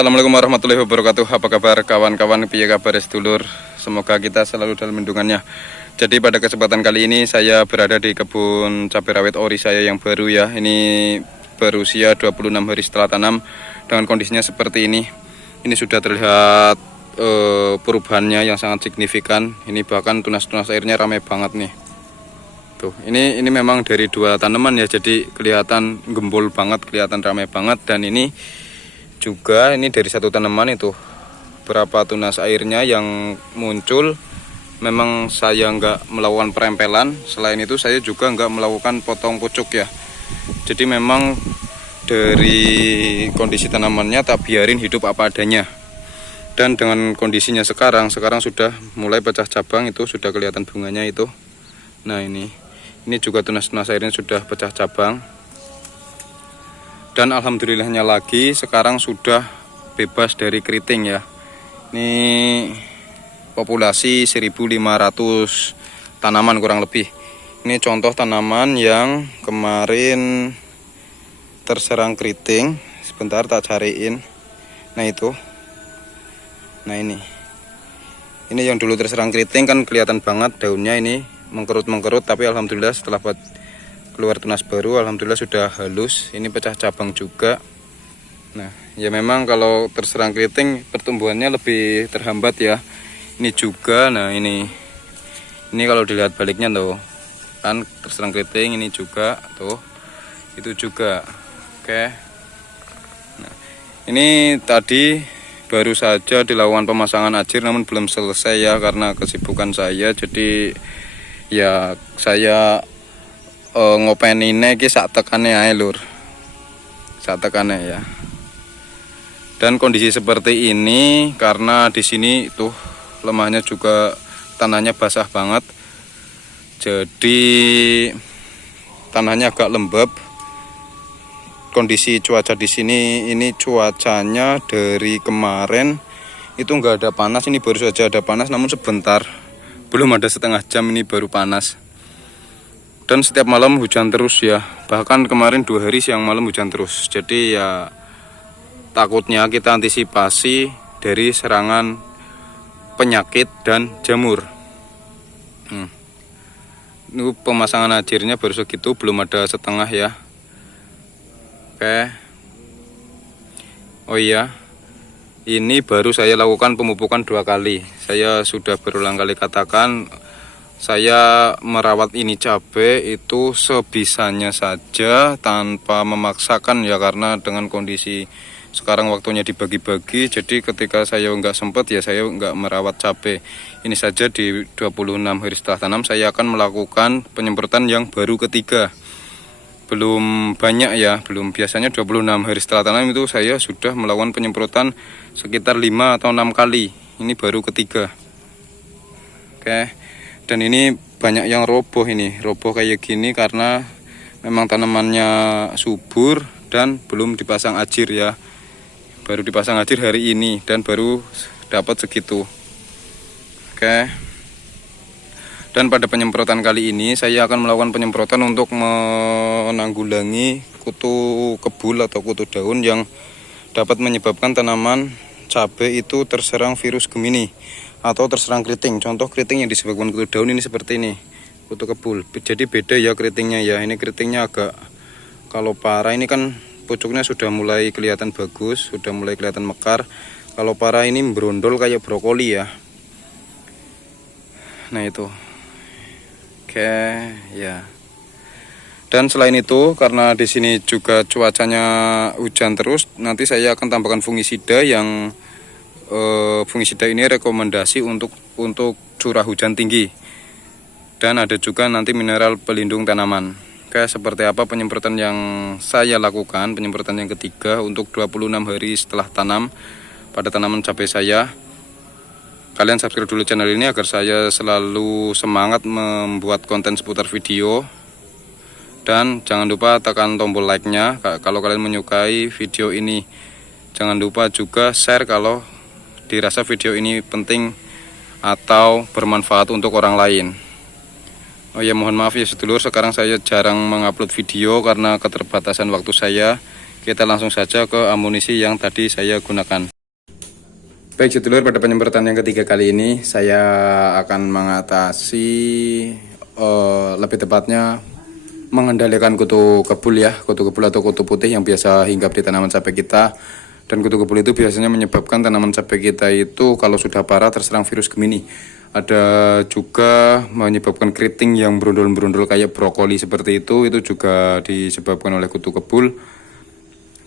Assalamualaikum warahmatullahi wabarakatuh. Apa kabar kawan-kawan, piye kabar sedulur? Semoga kita selalu dalam lindungannya. Jadi pada kesempatan kali ini saya berada di kebun cabai rawit ori saya yang baru ya. Ini berusia 26 hari setelah tanam dengan kondisinya seperti ini. Ini sudah terlihat perubahannya yang sangat signifikan. Ini bahkan tunas-tunas airnya ramai banget nih. Tuh, ini memang dari dua tanaman ya, jadi kelihatan gembul banget, kelihatan ramai banget. Dan ini juga ini dari satu tanaman itu berapa tunas airnya yang muncul. Memang saya nggak melakukan perempelan. Selain itu saya juga nggak melakukan potong pucuk ya. Jadi memang dari kondisi tanamannya tak biarin hidup apa adanya. Dan dengan kondisinya sekarang sudah mulai pecah cabang, itu sudah kelihatan bunganya itu. Nah ini juga tunas-tunas airnya sudah pecah cabang. Dan alhamdulillahnya lagi sekarang sudah bebas dari keriting ya. Ini populasi 1.500 tanaman kurang lebih. Ini contoh tanaman yang kemarin terserang keriting. Sebentar tak cariin. Nah itu. Nah ini yang dulu terserang keriting kan kelihatan banget daunnya ini mengkerut-mengkerut, tapi alhamdulillah setelah keluar tunas baru alhamdulillah sudah halus. Ini pecah cabang juga. Nah ya memang kalau terserang keriting pertumbuhannya lebih terhambat ya. Ini juga, nah ini kalau dilihat baliknya tuh kan terserang keriting, ini juga tuh, itu juga. Oke. Nah ini tadi baru saja dilakukan pemasangan ajir namun belum selesai ya karena kesibukan saya. Jadi ya saya ngopenine iki sak tekane ae lur. Sak tekane ya. Dan kondisi seperti ini karena di sini tuh lemahnya juga tanahnya basah banget. Jadi tanahnya agak lembab. Kondisi cuaca di sini ini cuacanya dari kemarin itu enggak ada panas, ini baru saja ada panas namun sebentar. Belum ada setengah jam ini baru panas. Dan setiap malam hujan terus ya. Bahkan kemarin 2 hari siang malam hujan terus. Jadi ya takutnya kita antisipasi dari serangan penyakit dan jamur. Ini pemasangan ajirnya baru segitu, belum ada setengah ya. Oke. Oh iya, ini baru saya lakukan pemupukan 2 kali. Saya sudah berulang kali katakan, saya merawat ini cabai itu sebisanya saja tanpa memaksakan ya, karena dengan kondisi sekarang waktunya dibagi-bagi. Jadi ketika saya nggak sempat ya saya nggak merawat cabai. Ini saja di 26 hari setelah tanam saya akan melakukan penyemprotan yang baru ketiga. Belum banyak ya, belum. Biasanya 26 hari setelah tanam itu saya sudah melakukan penyemprotan sekitar 5 atau 6 kali. Ini baru ketiga. Oke. Dan ini banyak yang roboh ini, roboh kayak gini karena memang tanamannya subur dan belum dipasang ajir ya. Baru dipasang ajir hari ini dan baru dapat segitu. Oke. Dan pada penyemprotan kali ini saya akan melakukan penyemprotan untuk menanggulangi kutu kebul atau kutu daun yang dapat menyebabkan tanaman cabai itu terserang virus Gemini atau terserang keriting. Contoh keriting yang disebabkan kutu daun ini seperti ini, kutu kebul. Jadi beda ya keritingnya ya. Ini keritingnya agak, kalau parah ini kan pucuknya sudah mulai kelihatan bagus, sudah mulai kelihatan mekar. Kalau parah ini berondol kayak brokoli ya. Nah itu. Oke, ya. Dan selain itu karena di sini juga cuacanya hujan terus, nanti saya akan tambahkan fungisida yang fungisida ini rekomendasi untuk curah hujan tinggi. Dan ada juga nanti mineral pelindung tanaman. Oke, seperti apa penyemprotan yang saya lakukan, penyemprotan yang ketiga untuk 26 hari setelah tanam pada tanaman cabai saya. Kalian subscribe dulu channel ini agar saya selalu semangat membuat konten seputar video. Dan jangan lupa tekan tombol like-nya kalau kalian menyukai video ini. Jangan lupa juga share kalau dirasa video ini penting atau bermanfaat untuk orang lain. Oh ya, mohon maaf ya sedulur, sekarang saya jarang mengupload video karena keterbatasan waktu saya. kita langsung saja ke amunisi yang tadi saya gunakan. Baik sedulur, pada penyemprotan yang ketiga kali ini saya akan mengatasi lebih tepatnya mengendalikan kutu kebul ya, kutu kebul atau kutu putih yang biasa hinggap di tanaman cabai kita. Dan kutu kebul itu biasanya menyebabkan tanaman cabai kita itu kalau sudah parah terserang virus Gemini. Ada juga menyebabkan keriting yang berundul-berundul kayak brokoli seperti itu juga disebabkan oleh kutu kebul.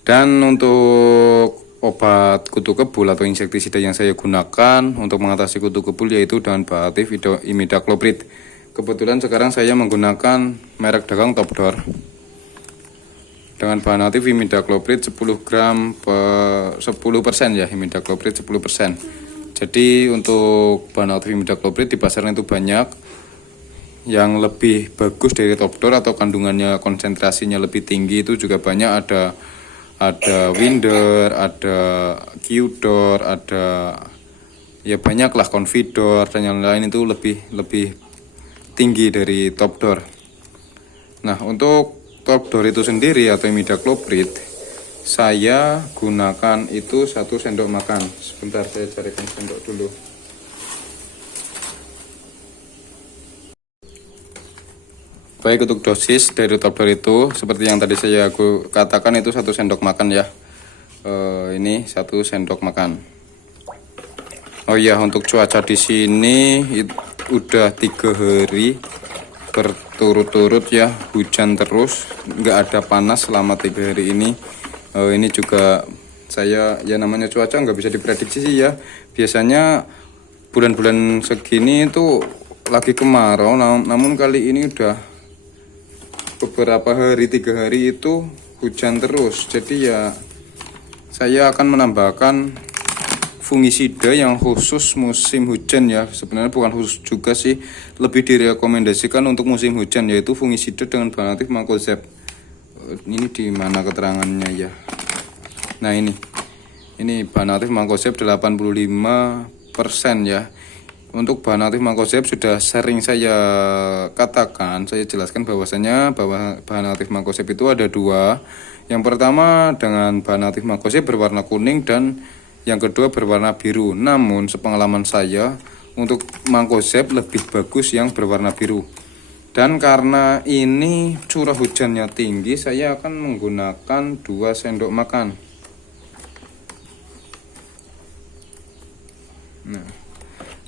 Dan untuk obat kutu kebul atau insektisida yang saya gunakan untuk mengatasi kutu kebul yaitu dengan baaktif imidacloprid. Kebetulan sekarang saya menggunakan merek dagang Topdor dengan bahan aktif imidacloprid 10 gram per 10% ya, imidacloprid 10%. Jadi untuk bahan aktif imidacloprid di pasaran itu banyak. Yang lebih bagus dari Topdor atau kandungannya konsentrasinya lebih tinggi itu juga banyak, ada Winder, ada Qdor, ada ya banyak lah, Confidor dan yang lain itu lebih tinggi dari Topdor. Nah, untuk Topdor itu sendiri atau imidacloprid saya gunakan itu 1 sendok makan. Sebentar saya carikan sendok dulu. Baik, untuk dosis dari Topdor itu seperti yang tadi saya katakan itu 1 sendok makan ya. Ini 1 sendok makan. Oh iya, untuk cuaca di sini udah 3 hari berturut-turut ya, hujan terus, nggak ada panas selama 3 hari ini. Ini juga saya ya, namanya cuaca nggak bisa diprediksi sih ya. Biasanya bulan-bulan segini itu lagi kemarau, namun kali ini udah beberapa hari, 3 hari itu hujan terus. Jadi ya saya akan menambahkan fungisida yang khusus musim hujan ya. Sebenarnya bukan khusus juga sih, lebih direkomendasikan untuk musim hujan, yaitu fungisida dengan bahan aktif mancozeb. Ini di mana keterangannya ya? Nah, ini bahan aktif mancozeb 85% ya. Untuk bahan aktif mancozeb sudah sering saya katakan, saya jelaskan bahwasanya bahan aktif mancozeb itu ada 2. Yang pertama dengan bahan aktif mancozeb berwarna kuning dan yang kedua berwarna biru. Namun sepengalaman saya untuk mancozeb lebih bagus yang berwarna biru. Dan karena ini curah hujannya tinggi, saya akan menggunakan 2 sendok makan. Nah,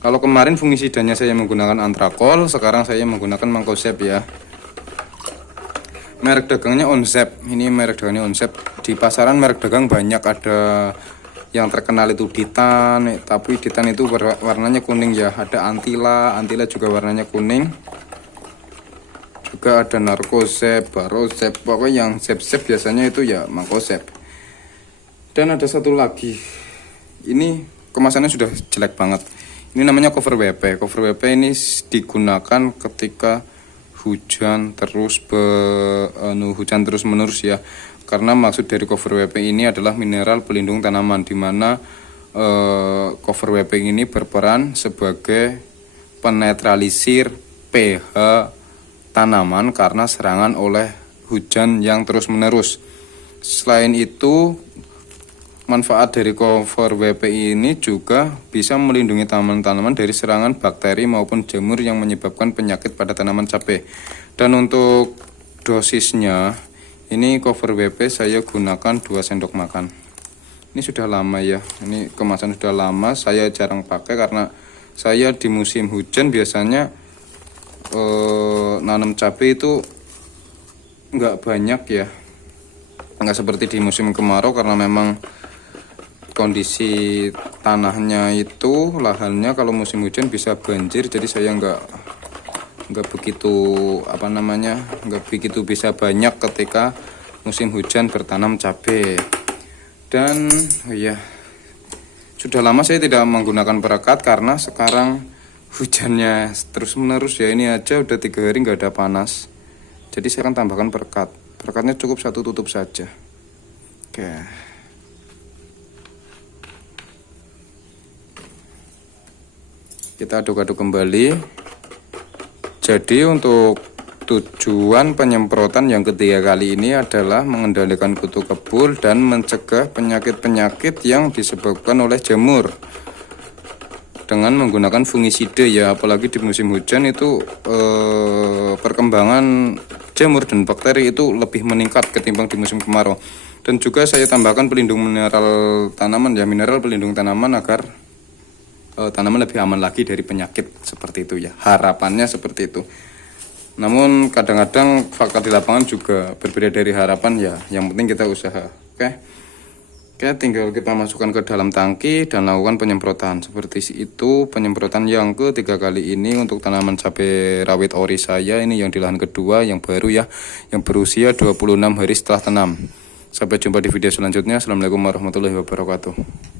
kalau kemarin fungisidanya saya menggunakan antrakol, sekarang saya menggunakan mancozeb ya. Merek dagangnya Onzep. Ini merek dagangnya Onzep. Di pasaran merek dagang banyak, ada yang terkenal itu Titan, tapi Titan itu warnanya kuning ya. Ada Antila juga warnanya kuning. Juga ada Narkozeb, Barozeb, pokoknya yang zep-zep biasanya itu ya mancozeb. Dan ada satu lagi. Ini kemasannya sudah jelek banget. Ini namanya cover WP. Cover WP ini digunakan ketika hujan terus menerus ya. Karena maksud dari cover WP ini adalah mineral pelindung tanaman, di mana cover WP ini berperan sebagai penetralisir pH tanaman karena serangan oleh hujan yang terus menerus. Selain itu, manfaat dari cover WP ini juga bisa melindungi tanaman-tanaman dari serangan bakteri maupun jamur yang menyebabkan penyakit pada tanaman cabai. Dan untuk dosisnya, ini cover WP saya gunakan 2 sendok makan. Ini sudah lama ya, ini kemasan sudah lama, saya jarang pakai karena saya di musim hujan biasanya nanam cabai itu nggak banyak ya, nggak seperti di musim kemarau karena memang kondisi tanahnya itu, lahannya kalau musim hujan bisa banjir. Jadi saya nggak begitu bisa banyak ketika musim hujan bertanam cabai. Dan ya sudah lama saya tidak menggunakan perekat karena sekarang hujannya terus menerus ya. Ini aja udah 3 hari nggak ada panas, jadi saya akan tambahkan perekat. Perekatnya cukup 1 tutup saja. Oke, kita aduk-aduk kembali. Jadi untuk Tujuan penyemprotan yang ketiga kali ini adalah mengendalikan kutu kebul dan mencegah penyakit-penyakit yang disebabkan oleh jamur dengan menggunakan fungisida ya, apalagi di musim hujan itu perkembangan jamur dan bakteri itu lebih meningkat ketimbang di musim kemarau. Dan juga saya tambahkan pelindung mineral tanaman ya, mineral pelindung tanaman agar tanaman lebih aman lagi dari penyakit seperti itu ya. Harapannya seperti itu. Namun kadang-kadang fakta di lapangan juga berbeda dari harapan ya. Yang penting kita usaha. Oke, tinggal kita masukkan ke dalam tangki dan lakukan penyemprotan. Seperti itu penyemprotan yang ketiga kali ini untuk tanaman cabai rawit ori saya. Ini yang di lahan kedua yang baru ya, yang berusia 26 hari setelah tanam. Sampai jumpa di video selanjutnya. Assalamualaikum warahmatullahi wabarakatuh.